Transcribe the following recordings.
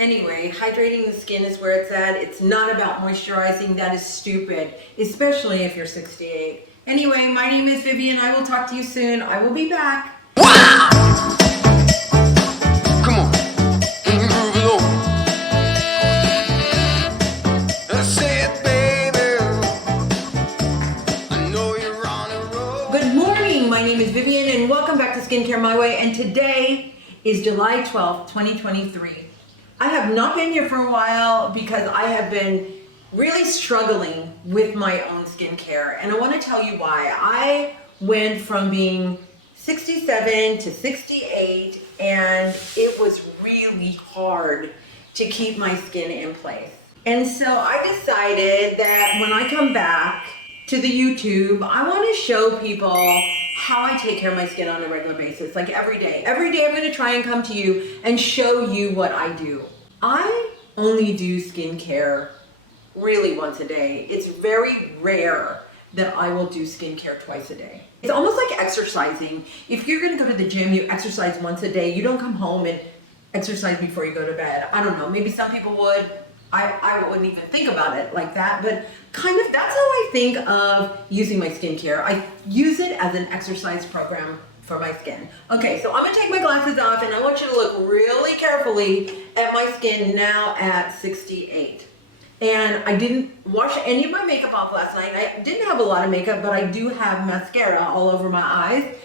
Anyway, hydrating the skin is where it's at. It's not about moisturizing. That is stupid, especially if you're 68. Anyway, my name is Vivian. I will talk to you soon. I will be back. Wow! Come on, can you move it over? I said, baby, I know you're on a roll. Good morning. My name is Vivian, and welcome back to Skincare My Way. And today is July 12th, 2023. I have not been here for a while because I have been really struggling with my own skincare, and I want to tell you why. I went from being 67 to 68, and it was really hard to keep my skin in place. And so I decided that when I come back to the YouTube, I want to show people how I take care of my skin on a regular basis, like every day. Every day I'm going to try and come to you and show you what I do. I only do skincare really once a day. It's very rare that I will do skincare twice a day. It's almost like exercising. If you're going to go to the gym, you exercise once a day. You don't come home and exercise before you go to bed. I don't know, maybe some people would. I wouldn't even think about it like that, but kind of that's how I think of using my skincare. I use it as an exercise program for my skin. Okay, so I'm gonna take my glasses off and I want you to look really carefully at my skin now at 68. And I didn't wash any of my makeup off last night. I didn't have a lot of makeup, but I do have mascara all over my eyes.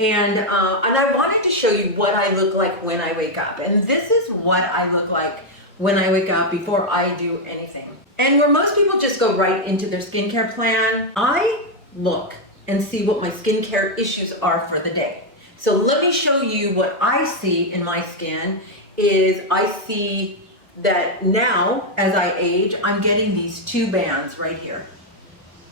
And I wanted to show you what I look like when I wake up. And this is what I look like when I wake up before I do anything. And where most people just go right into their skincare plan, I look and see what my skincare issues are for the day. So let me show you what I see in my skin is I see that now as I age, I'm getting these two bands right here,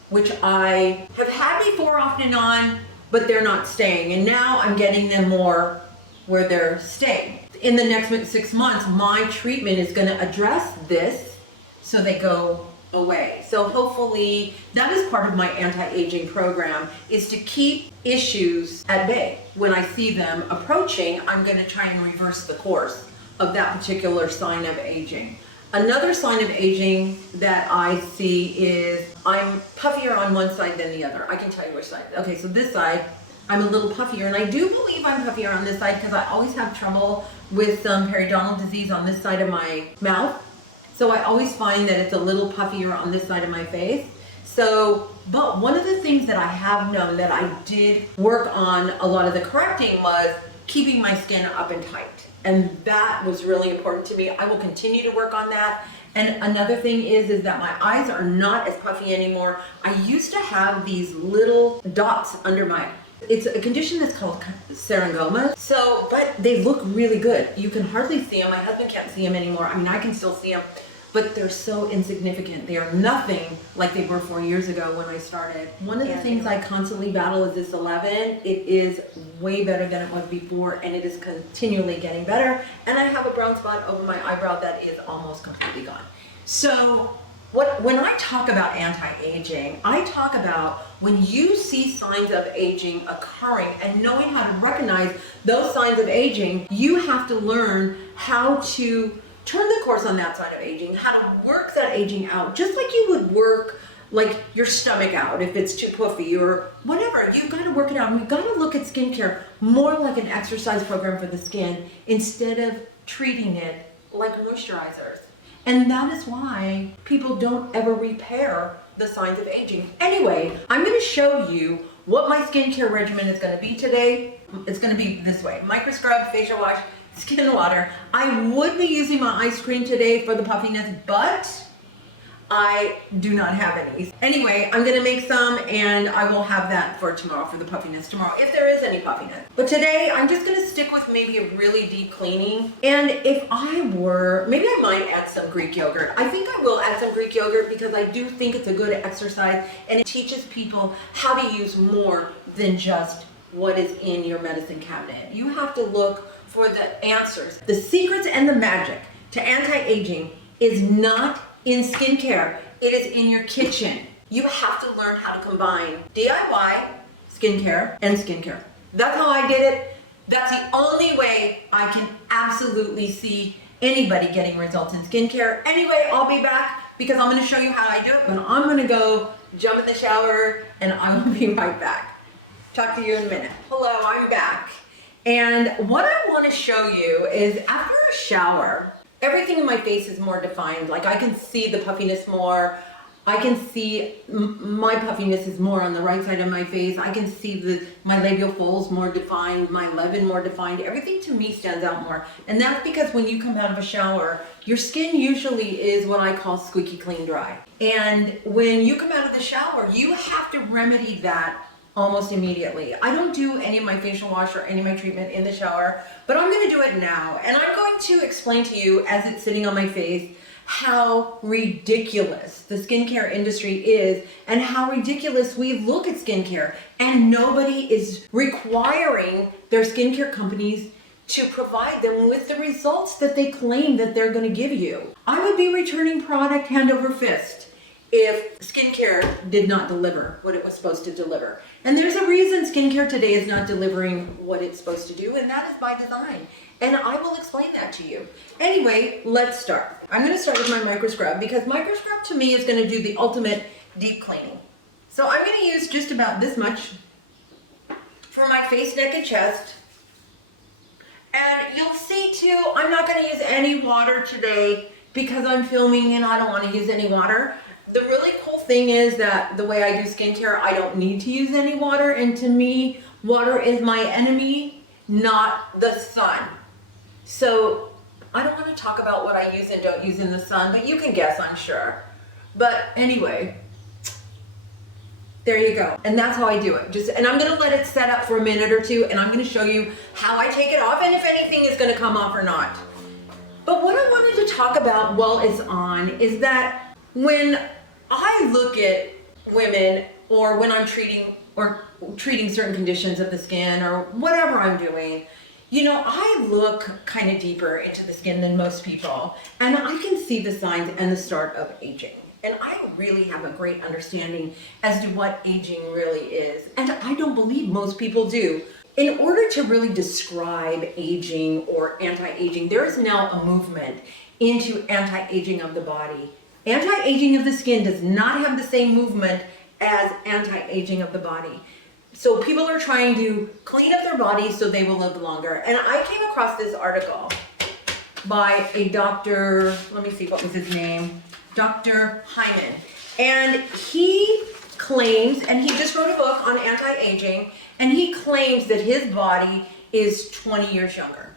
which I have had before off and on, but they're not staying. And now I'm getting them more where they're staying. In the next 6 months, my treatment is going to address this so they go away. So hopefully that is part of my anti-aging program, is to keep issues at bay. When I see them approaching, I'm going to try and reverse the course of that particular sign of aging. Another sign of aging that I see is I'm puffier on one side than the other. I can tell you which side. Okay, so this side, I'm a little puffier, and I do believe I'm puffier on this side because I always have trouble with some periodontal disease on this side of my mouth. So I always find that it's a little puffier on this side of my face. So, but one of the things that I have known that I did work on a lot of the correcting was keeping my skin up and tight. And that was really important to me. I will continue to work on that. And another thing is that my eyes are not as puffy anymore. I used to have these little dots under my, it's a condition that's called seringoma. So, but they look really good. You can hardly see them. My husband can't see them anymore. I mean, I can still see them, but they're so insignificant. They are nothing like they were 4 years ago when I started. One of the things I constantly battle is this 11. It is way better than it was before, and it is continually getting better. And I have a brown spot over my eyebrow that is almost completely gone. So when I talk about anti-aging, I talk about when you see signs of aging occurring and knowing how to recognize those signs of aging, you have to learn how to turn the course on that side of aging, how to work that aging out, just like you would work like your stomach out if it's too puffy or whatever. You've got to work it out. And we've got to look at skincare more like an exercise program for the skin instead of treating it like moisturizers. And that is why people don't ever repair the signs of aging. Anyway, I'm going to show you what my skincare regimen is going to be today. It's going to be this way: micro scrub, facial wash, skin water. I would be using my ice cream today for the puffiness, but I do not have any. Anyway, I'm gonna make some and I will have that for tomorrow, for the puffiness tomorrow, if there is any puffiness. But today, I'm just gonna stick with maybe a really deep cleaning. And if I were, maybe I might add some Greek yogurt. I think I will add some Greek yogurt because I do think it's a good exercise and it teaches people how to use more than just what is in your medicine cabinet. You have to look for the answers. The secrets and the magic to anti-aging is not in skincare, it is in your kitchen. You have to learn how to combine DIY skincare and skincare. That's how I did it. That's the only way I can absolutely see anybody getting results in skincare. Anyway, I'll be back because I'm going to show you how I do it, but I'm going to go jump in the shower and I will be right back. Talk to you in a minute. Hello, I'm back. And what I want to show you is after a shower, everything in my face is more defined. Like I can see the puffiness more. I can see my puffiness is more on the right side of my face. I can see my labial folds more defined, my levin more defined. Everything to me stands out more. And that's because when you come out of a shower, your skin usually is what I call squeaky clean dry. And when you come out of the shower, you have to remedy that almost immediately. I don't do any of my facial wash or any of my treatment in the shower, but I'm going to do it now. And I'm going to explain to you as it's sitting on my face how ridiculous the skincare industry is and how ridiculous we look at skincare. And nobody is requiring their skincare companies to provide them with the results that they claim that they're going to give you. I would be returning product hand over fist if skincare did not deliver what it was supposed to deliver. And there's a reason skincare today is not delivering what it's supposed to do, and that is by design. And I will explain that to you. Anyway, let's start. I'm going to start with my micro scrub because micro scrub to me is going to do the ultimate deep cleaning. So I'm going to use just about this much for my face, neck, and chest. And you'll see too, I'm not going to use any water today because I'm filming and I don't want to use any water. The really cool thing is that the way I do skincare, I don't need to use any water. And to me, water is my enemy, not the sun. So I don't want to talk about what I use and don't use in the sun, but you can guess, I'm sure. But anyway, there you go. And that's how I do it. And I'm going to let it set up for a minute or two, and I'm going to show you how I take it off and if anything is going to come off or not. But what I wanted to talk about while it's on is that when I look at women, or when I'm treating certain conditions of the skin or whatever I'm doing, you know, I look kind of deeper into the skin than most people, and I can see the signs and the start of aging. And I really have a great understanding as to what aging really is. And I don't believe most people do. In order to really describe aging or anti-aging, there is now a movement into anti-aging of the body. Anti-aging of the skin does not have the same movement as anti-aging of the body. So people are trying to clean up their bodies so they will live longer. And I came across this article by a doctor, let me see, what was his name? Dr. Hyman. And he claims, and he just wrote a book on anti-aging, and he claims that his body is 20 years younger.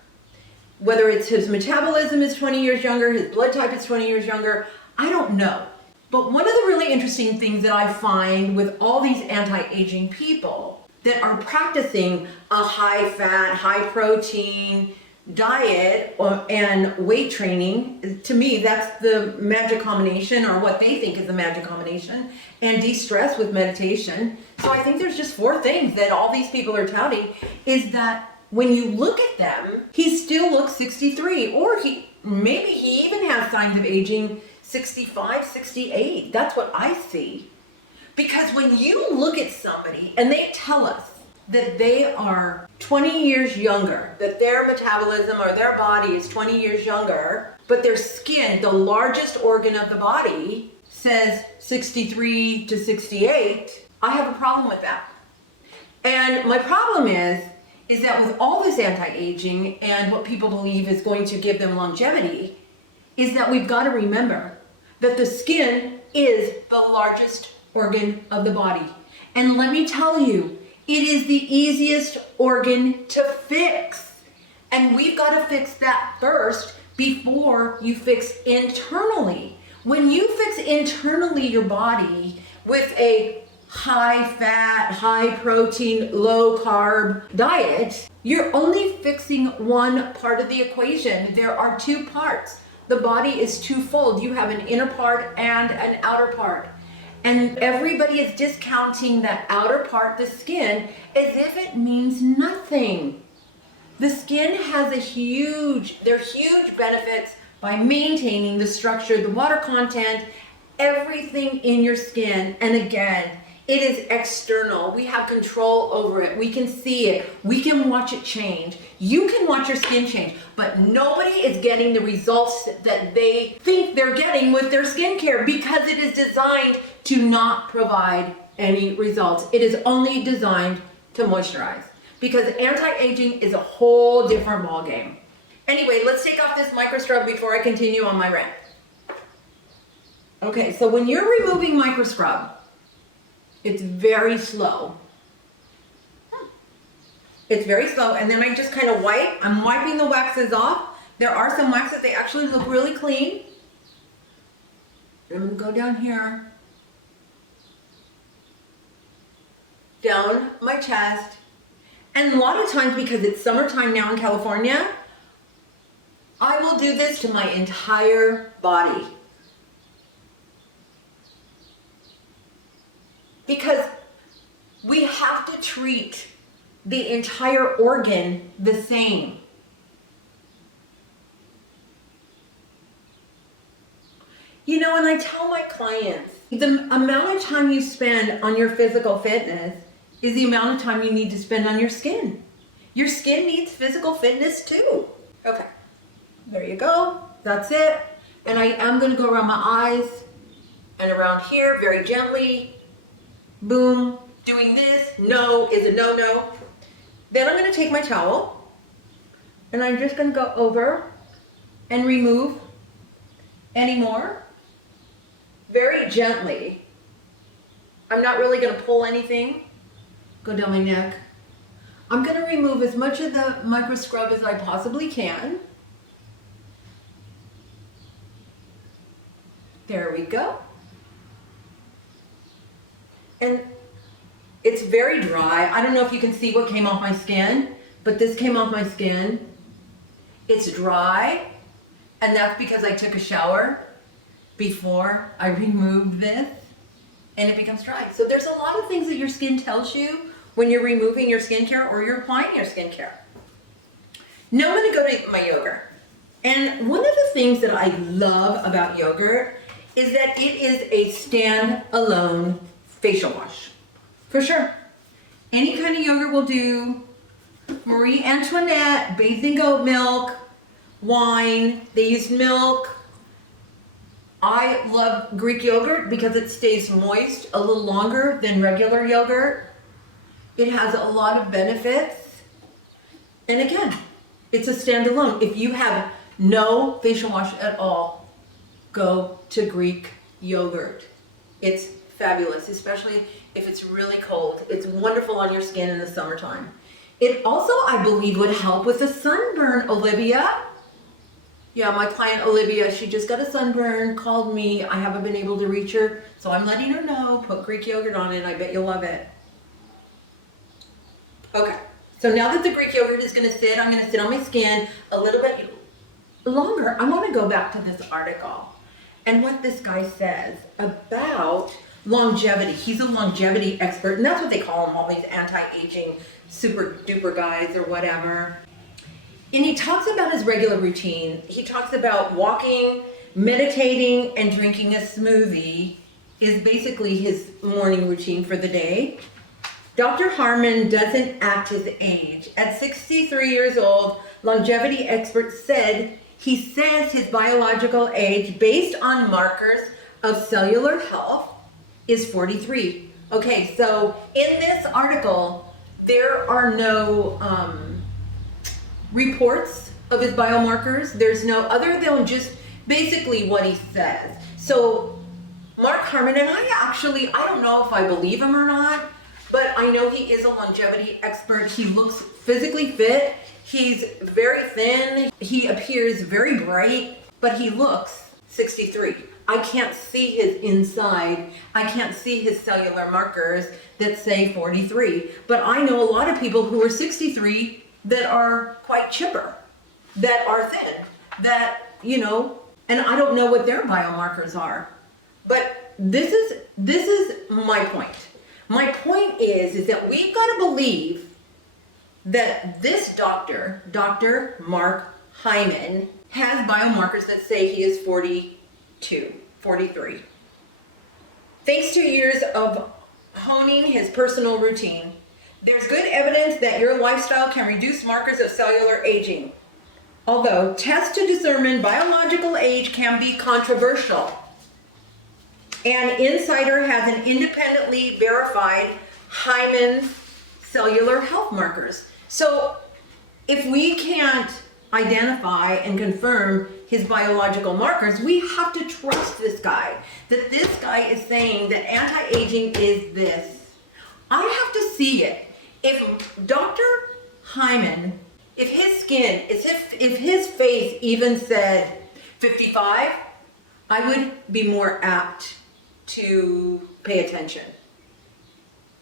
Whether it's his metabolism is 20 years younger, his blood type is 20 years younger, I don't know. But one of the really interesting things that I find with all these anti-aging people that are practicing a high-fat, high-protein diet and weight training, to me, that's the magic combination, or what they think is the magic combination, and de-stress with meditation. So I think there's just 4 things that all these people are touting, is that when you look at them, he still looks 63, or maybe he even has signs of aging 65, 68. That's what I see. Because when you look at somebody and they tell us that they are 20 years younger, that their metabolism or their body is 20 years younger, but their skin, the largest organ of the body, says 63 to 68, I have a problem with that. And my problem is that with all this anti-aging and what people believe is going to give them longevity, is that we've got to remember that the skin is the largest organ of the body. And let me tell you, it is the easiest organ to fix. And we've got to fix that first before you fix internally. When you fix internally your body with a high-fat, high-protein, low-carb diet, you're only fixing one part of the equation. There are 2 parts. The body is twofold. You have an inner part and an outer part. And everybody is discounting that outer part, the skin, as if it means nothing. The skin has there's huge benefits by maintaining the structure, the water content, everything in your skin. And again, It is external. We have control over it. We can see it. We can watch it change. You can watch your skin change, but nobody is getting the results that they think they're getting with their skincare because it is designed to not provide any results. It is only designed to moisturize because anti-aging is a whole different ballgame. Anyway, let's take off this micro scrub before I continue on my rant. Okay, so when you're removing micro scrub, it's very slow. It's very slow, and then I just kind of wipe. I'm wiping the waxes off. There are some waxes, they actually look really clean. I'm gonna go down here, down my chest, and a lot of times because it's summertime now in California, I will do this to my entire body. Because we have to treat the entire organ the same. You know, and I tell my clients, the amount of time you spend on your physical fitness is the amount of time you need to spend on your skin. Your skin needs physical fitness too. Okay, there you go. That's it. And I am going to go around my eyes and around here very gently. Boom. Doing this, no is a no-no. Then I'm going to take my towel and I'm just going to go over and remove any more very gently. I'm not really going to pull anything. Go down my neck. I'm going to remove as much of the micro scrub as I possibly can. There we go. And it's very dry. I don't know if you can see what came off my skin, but this came off my skin. It's dry, and that's because I took a shower before I removed this, and it becomes dry. So there's a lot of things that your skin tells you when you're removing your skincare or you're applying your skincare. Now I'm gonna go to my yogurt. And one of the things that I love about yogurt is that it is a stand-alone facial wash. For sure. Any kind of yogurt will do. Marie Antoinette, bathed in goat milk, wine, they use milk. I love Greek yogurt because it stays moist a little longer than regular yogurt. It has a lot of benefits. And again, it's a standalone. If you have no facial wash at all, go to Greek yogurt. It's fabulous, especially if it's really cold. It's wonderful on your skin in the summertime. It also, I believe, would help with a sunburn, Olivia. Yeah, my client Olivia, she just got a sunburn, called me. I haven't been able to reach her, so I'm letting her know. Put Greek yogurt on it. I bet you'll love it. Okay, so now that the Greek yogurt is gonna sit, I'm gonna sit on my skin a little bit longer. I wanna go back to this article and what this guy says about longevity. He's a longevity expert, and that's what they call him, all these anti-aging super duper guys or whatever. And he talks about his regular routine. He talks about walking, meditating, and drinking a smoothie is basically his morning routine for the day. Dr. Hyman doesn't act his age. At 63 years old, longevity experts said he says his biological age based on markers of cellular health is 43. Okay, so in this article, there are no reports of his biomarkers. There's no other than just basically what he says. So Mark Hyman, and I don't know if I believe him or not, but I know he is a longevity expert. He looks physically fit. He's very thin. He appears very bright, but he looks 63. I can't see his inside. I can't see his cellular markers that say 43. But I know a lot of people who are 63 that are quite chipper, that are thin, that, you know, and I don't know what their biomarkers are. But this is my point. My point is that we've got to believe that this doctor, Dr. Mark Hyman, has biomarkers that say he is 42, 43. Thanks to years of honing his personal routine. There's good evidence that your lifestyle can reduce markers of cellular aging. Although tests to determine biological age can be controversial. And Insider has an independently verified Hyman cellular health markers. So if we can't identify and confirm his biological markers, we have to trust this guy. That this guy is saying that anti-aging is this. I have to see it. If Dr. Hyman, if his skin, if his face even said 55, I would be more apt to pay attention.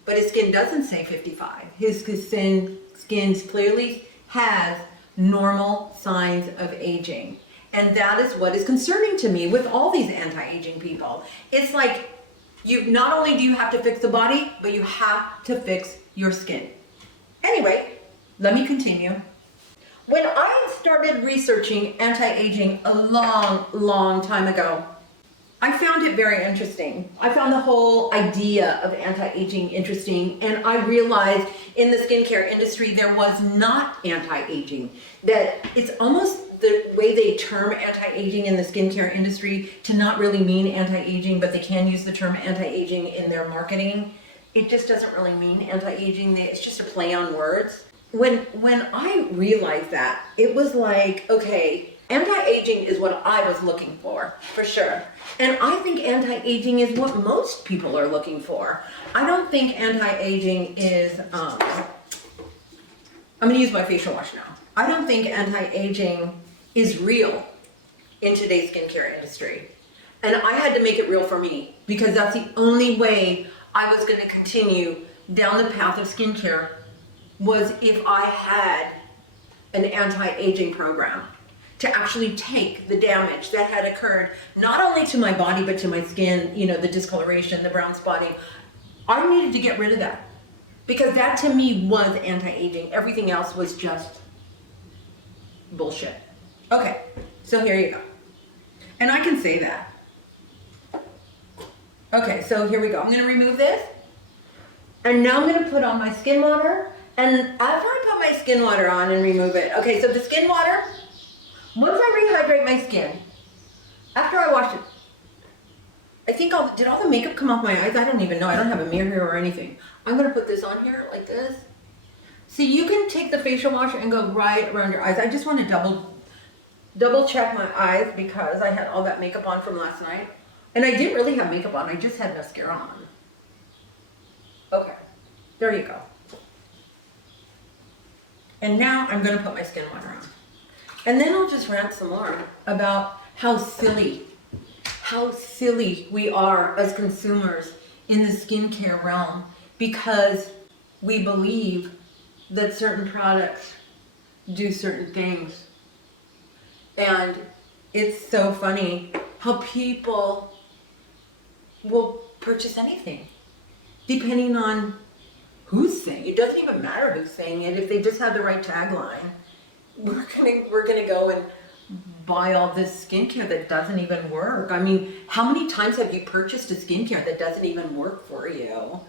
But his skin doesn't say 55. His skin clearly has normal signs of aging. And that is what is concerning to me with all these anti-aging people. It's like, you not only do you have to fix the body, but you have to fix your skin. Anyway, let me continue. When I started researching anti-aging a long time ago, I found it very interesting. I found the whole idea of anti-aging interesting, and I realized in the skincare industry there was not anti-aging. That it's almost the way they term anti-aging in the skincare industry to not really mean anti-aging, but they can use the term anti-aging in their marketing. It just doesn't really mean anti-aging. It's just a play on words. When I realized that, it was like, okay, anti-aging is what I was looking for sure. And I think anti-aging is what most people are looking for. I don't think anti-aging is, I'm gonna use my facial wash now. I don't think anti-aging is real in today's skincare industry. And I had to make it real for me because that's the only way I was gonna continue down the path of skincare was if I had an anti-aging program to actually take the damage that had occurred, not only to my body, but to my skin, you know, the discoloration, the brown spotting. I needed to get rid of that because that to me was anti-aging. Everything else was just bullshit. Okay, so here you go. And I can say that. Okay, so here we go. I'm gonna remove this. And now I'm gonna put on my skin water. And after I put my skin water on and remove it, okay, so the skin water, once I rehydrate my skin, after I wash it, I think did all the makeup come off my eyes? I don't even know. I don't have a mirror here or anything. I'm gonna put this on here like this. See, you can take the facial wash and go right around your eyes. I just want to double check my eyes because I had all that makeup on from last night. And I didn't really have makeup on, I just had mascara on. Okay, there you go. And now I'm gonna put my skin water on. And then I'll just rant some more about how silly we are as consumers in the skincare realm because we believe that certain products do certain things. And it's so funny how people will purchase anything depending on who's saying it. It doesn't even matter who's saying it. If they just have the right tagline, we're gonna go and buy all this skincare that doesn't even work. I mean, how many times have you purchased a skincare that doesn't even work for you?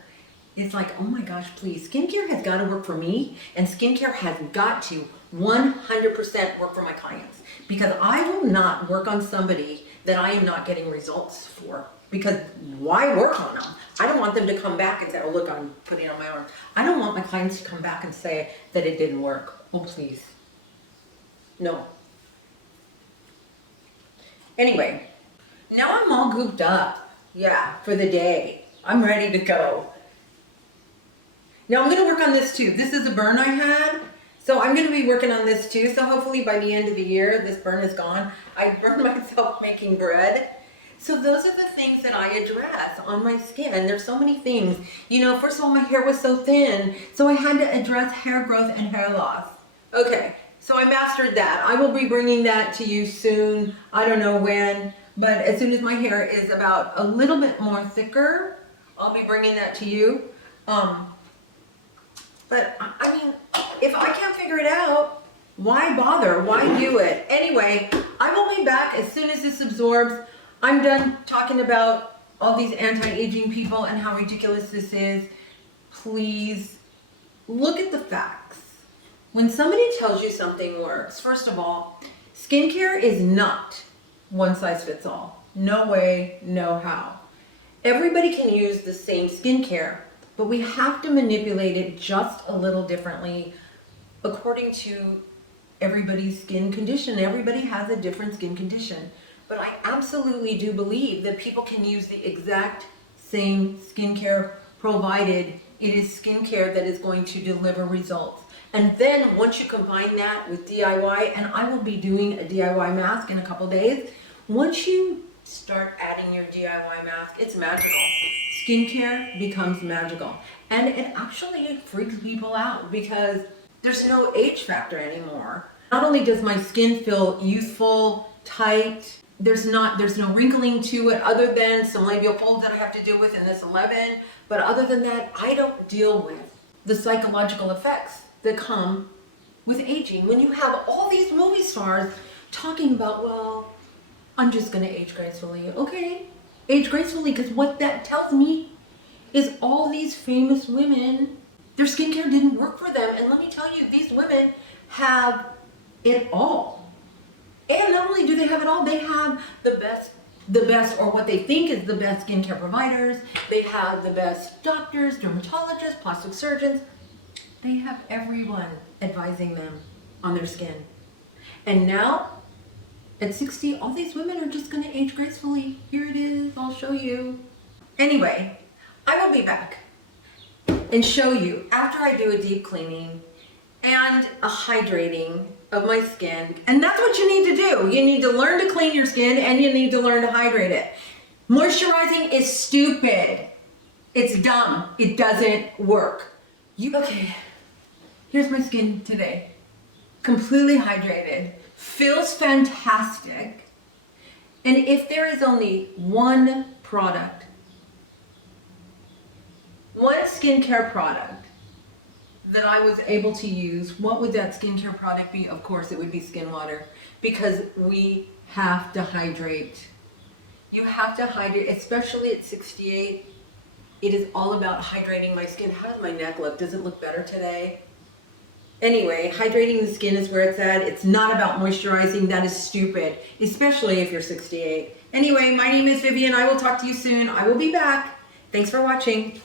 It's like, oh my gosh, please. Skincare has got to work for me, and skincare has got to 100% work for my clients, because I will not work on somebody that I am not getting results for. Because why work on them? I don't want them to come back and say, oh look, I'm putting it on my arm. I don't want my clients to come back and say that it didn't work. Oh please. No. Anyway, now I'm all gooped up. Yeah, for the day. I'm ready to go. Now I'm gonna work on this too. This is a burn I had. So I'm gonna be working on this too. So hopefully by the end of the year, this burn is gone. I burned myself making bread. So those are the things that I address on my skin. There's so many things. You know, first of all, my hair was so thin, so I had to address hair growth and hair loss. Okay, so I mastered that. I will be bringing that to you soon. I don't know when, but as soon as my hair is about a little bit more thicker, I'll be bringing that to you. But I mean, if I can't figure it out, why bother? Why do it? Anyway, I will be back as soon as this absorbs. I'm done talking about all these anti-aging people and how ridiculous this is, please look at the facts. When somebody tells you something works, first of all, skincare is not one size fits all. No way, no how. Everybody can use the same skincare, but we have to manipulate it just a little differently according to everybody's skin condition. Everybody has a different skin condition. But I absolutely do believe that people can use the exact same skincare provided it is skincare that is going to deliver results. And then once you combine that with DIY, and I will be doing a DIY mask in a couple days, once you start adding your DIY mask, it's magical. Skincare becomes magical. And it actually freaks people out because there's no age factor anymore. Not only does my skin feel youthful, tight, there's no wrinkling to it other than some labial folds that I have to deal with in this 11. But other than that, I don't deal with the psychological effects that come with aging. When you have all these movie stars talking about, well, I'm just gonna age gracefully. Okay, age gracefully, because what that tells me is all these famous women, their skincare didn't work for them. And let me tell you, these women have it all. And not only do they have it all, they have the best, or what they think is the best skincare providers. They have the best doctors, dermatologists, plastic surgeons. They have everyone advising them on their skin. And now, at 60, all these women are just gonna age gracefully. Here it is, I'll show you. Anyway, I will be back and show you after I do a deep cleaning and a hydrating of my skin. And that's what you need to do. You need to learn to clean your skin and you need to learn to hydrate it. Moisturizing is stupid. It's dumb. It doesn't work. Okay, here's my skin today. Completely hydrated. Feels fantastic. And if there is only one product, one skincare product that I was able to use, what would that skincare product be? Of course, it would be Skin Water, because we have to hydrate. You have to hydrate, especially at 68. It is all about hydrating my skin. How does my neck look? Does it look better today? Anyway, hydrating the skin is where it's at. It's not about moisturizing. That is stupid, especially if you're 68. Anyway, my name is Vivian. I will talk to you soon. I will be back. Thanks for watching.